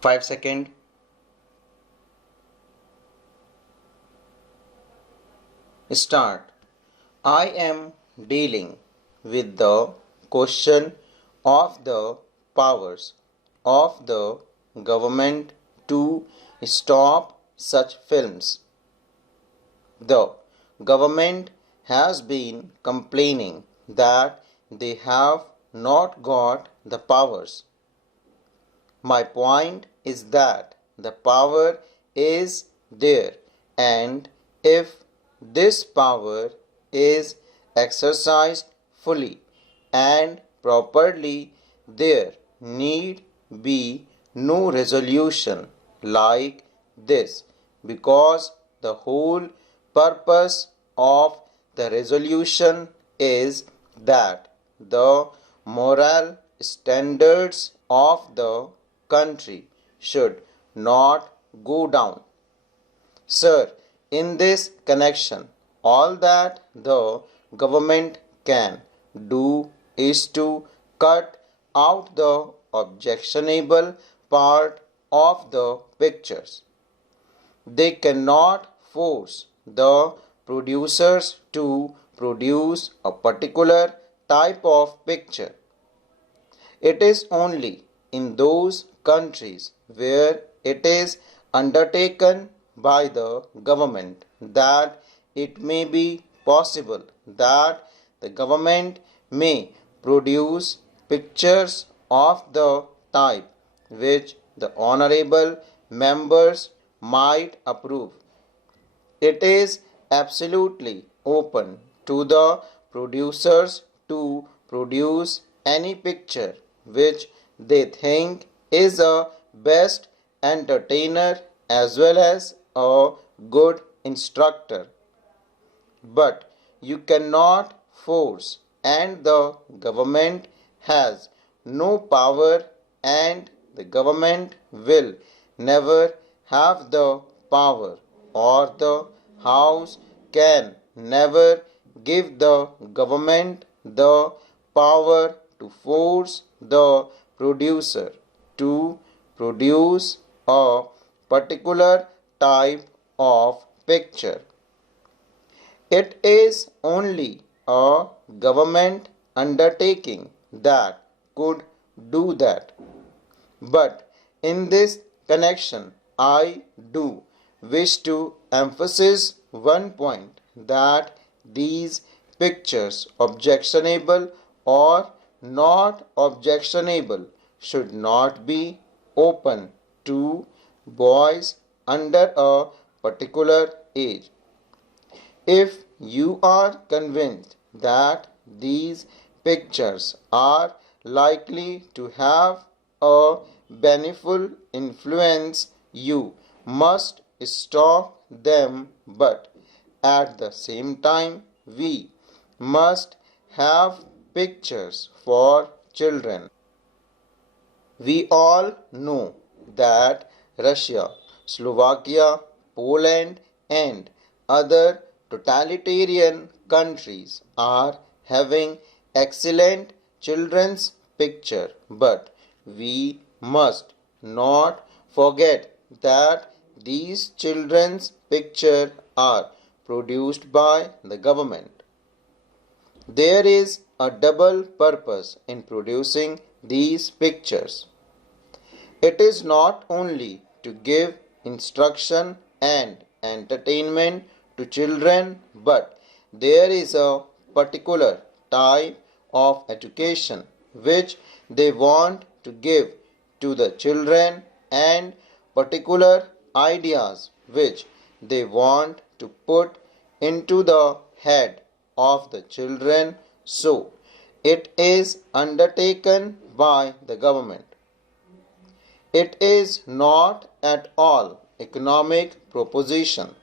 5 seconds. Start. I am dealing with the question of the powers of the government to stop such films. The government has been complaining that they have not got the powers. My point is that the power is there, and if this power is exercised fully and properly, there need be no resolution like this, because the whole purpose of the resolution is that the moral standards of the country should not go down. Sir, in this connection, all that the government can do is to cut out the objectionable part of the pictures. They cannot force the producers to produce a particular type of picture. It is only in those countries where it is undertaken by the government that it may be possible that the government may produce pictures of the type which the honorable members might approve. It is absolutely open to the producers to produce any picture which they think is a best entertainer as well as a good instructor. But you cannot force, and the government has no power, and the government will never have the power, or the House can never give the government the power to force the producer to produce a particular type of picture. It is only a government undertaking that could do that. But in this connection, I do wish to emphasize one point, that these pictures, objectionable or not objectionable, should not be open to boys under a particular age. If you are convinced that these pictures are likely to have a beneficial influence, you must stop them, but at the same time, we must have pictures for children. We all know that Russia, Slovakia, Poland, and other totalitarian countries are having excellent children's picture, but we must not forget that these children's picture are produced by the government. There is a double purpose in producing these pictures. It is not only to give instruction and entertainment to children, but there is a particular type of education which they want to give to the children, and particular ideas which they want to put into the head of the children, so it is undertaken by the government. It is not at all economic proposition.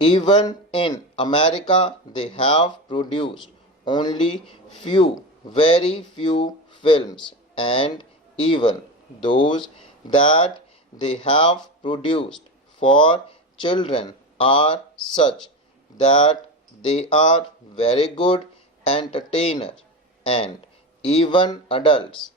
Even in America, they have produced only few, very few films, and even those that they have produced for children are such that they are very good entertainer, and even adults.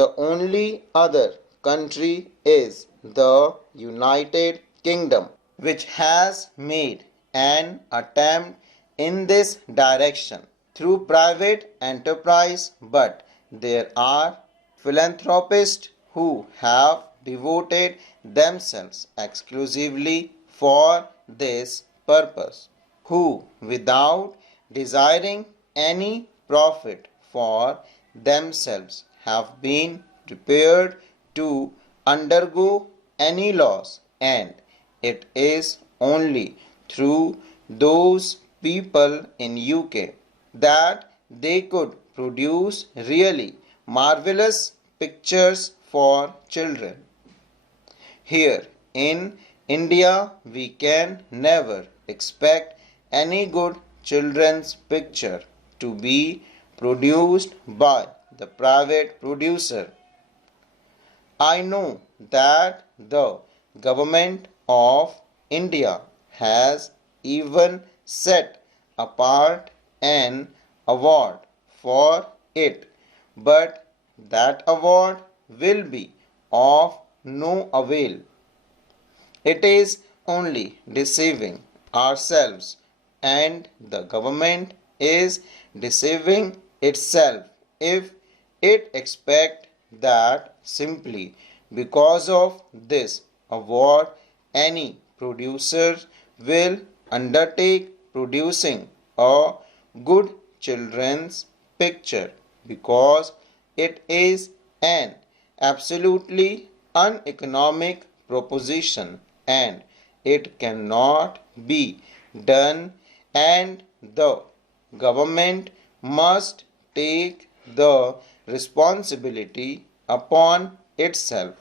The only other country is the United Kingdom, which has made an attempt in this direction through private enterprise, but there are philanthropists who have devoted themselves exclusively for this purpose, who, without desiring any profit for themselves, have been prepared to undergo any loss, and it is only through those people in UK that they could produce really marvelous pictures for children. Here in India, we can never expect any good children's picture to be produced by the private producer. I know that the government of India has even set apart an award for it, but that award will be of no avail. It is only deceiving ourselves, and the government is deceiving itself if it expects that simply because of this award any producer will undertake producing a good children's picture, because it is an absolutely uneconomic proposition and it cannot be done, and the government must take the responsibility upon itself.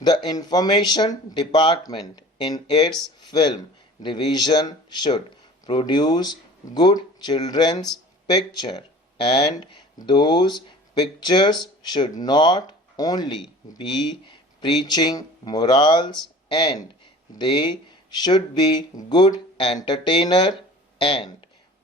The information department in its film division should produce good children's picture, and those pictures should not only be preaching morals, and they should be good entertainer, and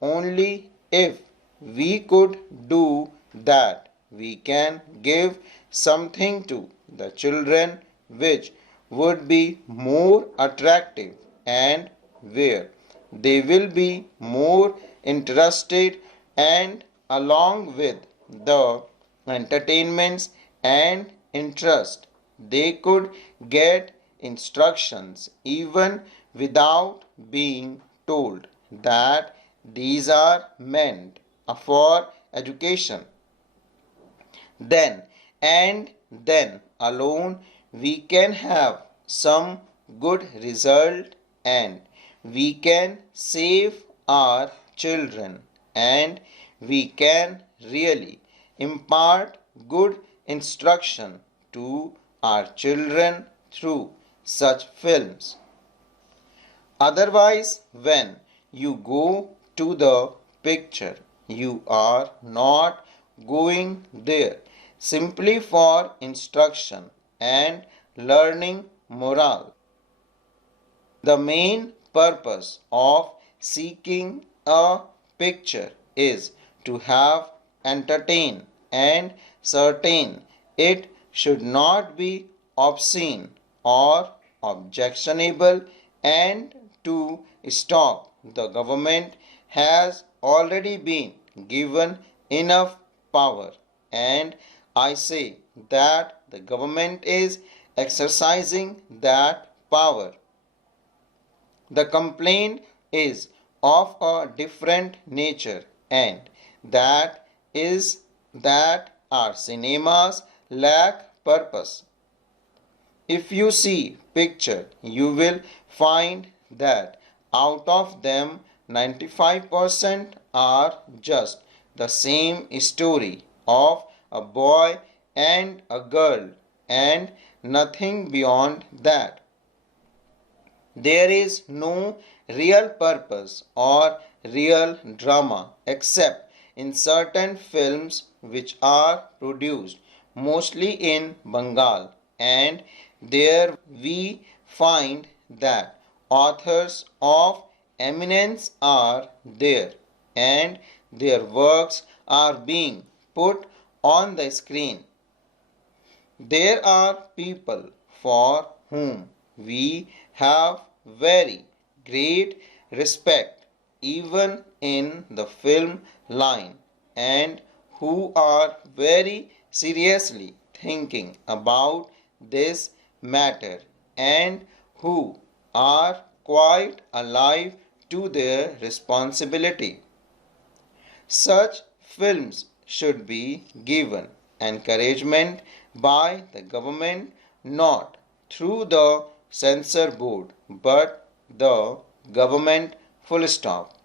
only if we could do that we can give something to the children which would be more attractive and where they will be more interested, and along with the entertainments and interest they could get instructions even without being told that these are meant for education. Then and then alone we can have some good result, and we can save our children, and we can really impart good instruction to our children through such films. Otherwise, when you go to the picture, you are not going there simply for instruction and learning moral. The main purpose of seeking a picture is to have entertain, and certain it should not be obscene or objectionable, and to stop the government has already been given enough power, and I say that the government is exercising that power. The complaint is of a different nature, and that is that our cinemas lack purpose. If you see picture, you will find that out of them 95% are just the same story of a boy and a girl, and nothing beyond that. There is no real purpose or real drama except in certain films which are produced mostly in Bengal, and there we find that authors of eminence are there, and their works are being put on the screen. There are people for whom we have very great respect even in the film line and who are very seriously thinking about this matter and who are quite alive to their responsibility. Such films should be given encouragement by the government, not through the censor board but the government full stop.